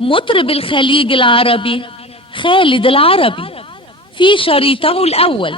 مطرب الخليج العربي خالد العربي في شريطه الأول.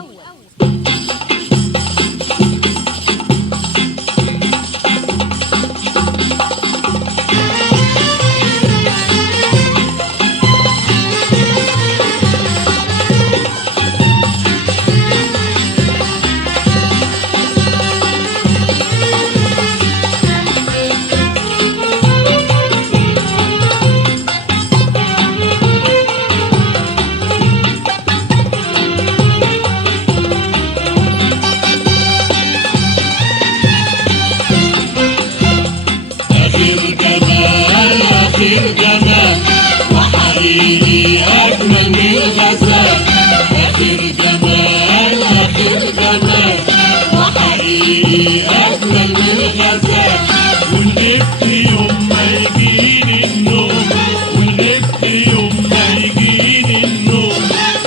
آخر جمال وحقيقي أجمل من الغزال. آخر جمال وحقيقي أجمل من الغزال. ونغبت يوم ما يجيني النوم، ونغبت يوم ما يجيني النوم،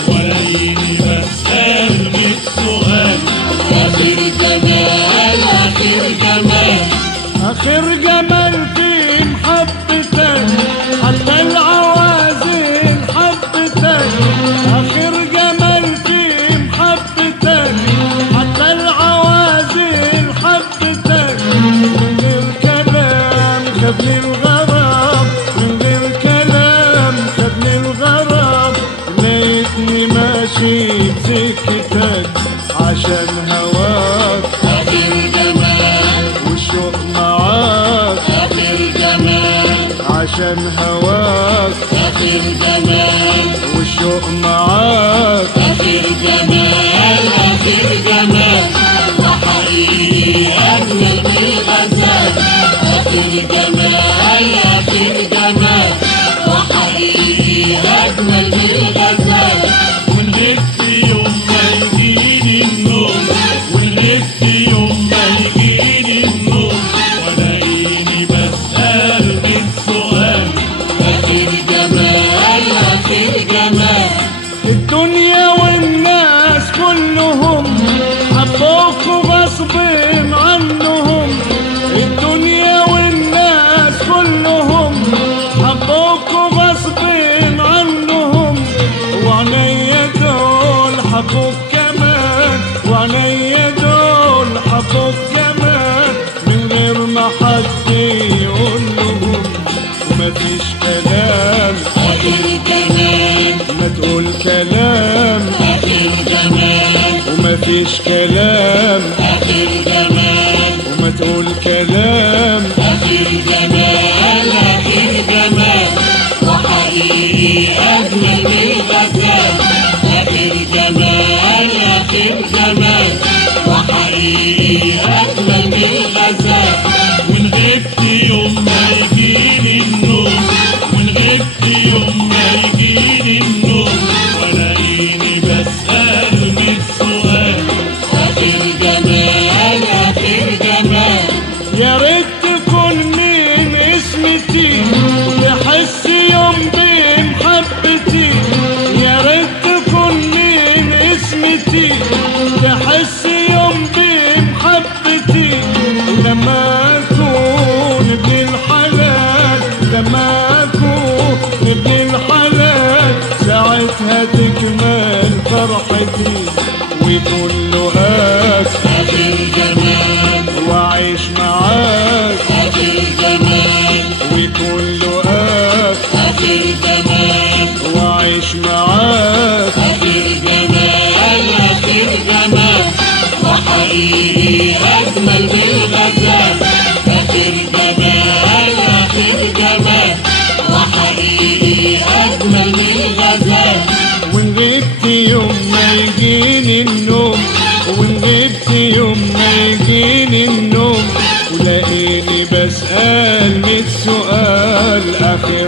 ولاقيني بسأل 100 سؤال. آخر جمال آخر جمال في محبتك، حتى العوازل حبتك. آخر جمال في محبتك، حتى العوازل حبتك. من غير كلام خدني الغرام، من غير كلام خدني الغرام. لقيتني ماشي بسكتك عشان هواك. آخر جمال والشوق معاك. آخر جمال عشان هواك. آخر جمال والشوق معاك. آخر جمال وحقيقي أجمل من الغزال. آخر جمال وحقيقي أجمل من الغزال. ونغبت يوم ما يجيني النوم، ونغبت يوم ما يجيني النوم، ولاقيني بسأل 100 سؤال. آخر جمال الدنيا والناس كلهم حبوك غصب عنهم. الدنيا والناس كلهم حبوك غصب عنهم، وعليا دول حبوك كمان، وعليا دول حبوك كمان. من غير ما حد يقول لهم مفيش كلام. آخر جمال ما تقول كلام. آخر جمال ومفيش كلام. آخر جمال وما تقول كلام. آخر جمال وحقيقي أجمل من الغزال. آخر جمال وحقيقي أجمل من الغزال. ونغبت يوم ما يجيني النوم، ونغبت يوم ما يجيني النوم، ولاقيني بسأل 100 سؤال. آخر جمال يا ريت تكون من اسمتي وتحس يوم بمحبتي. يا ريت تكون من اسمتي تحس يوم بمحبتي. لما أكون ابن الحلال، لما أكون ابن الحلال، ساعتها تكمل فرحتي ويكون لقاك. آخر جمال وأعيش معاك. آخر جمال ويكون لقاك. آخر جمال وأعيش معاك. آخر جمال وحقيقي أجمل من الغزال. آخر جمال وحقيقي أجمل من الغزال. ونغبت يوم ما يجيني النوم، ونغبت يوم ما يجيني النوم، ولاقيني بسأل 100 سؤال. آخر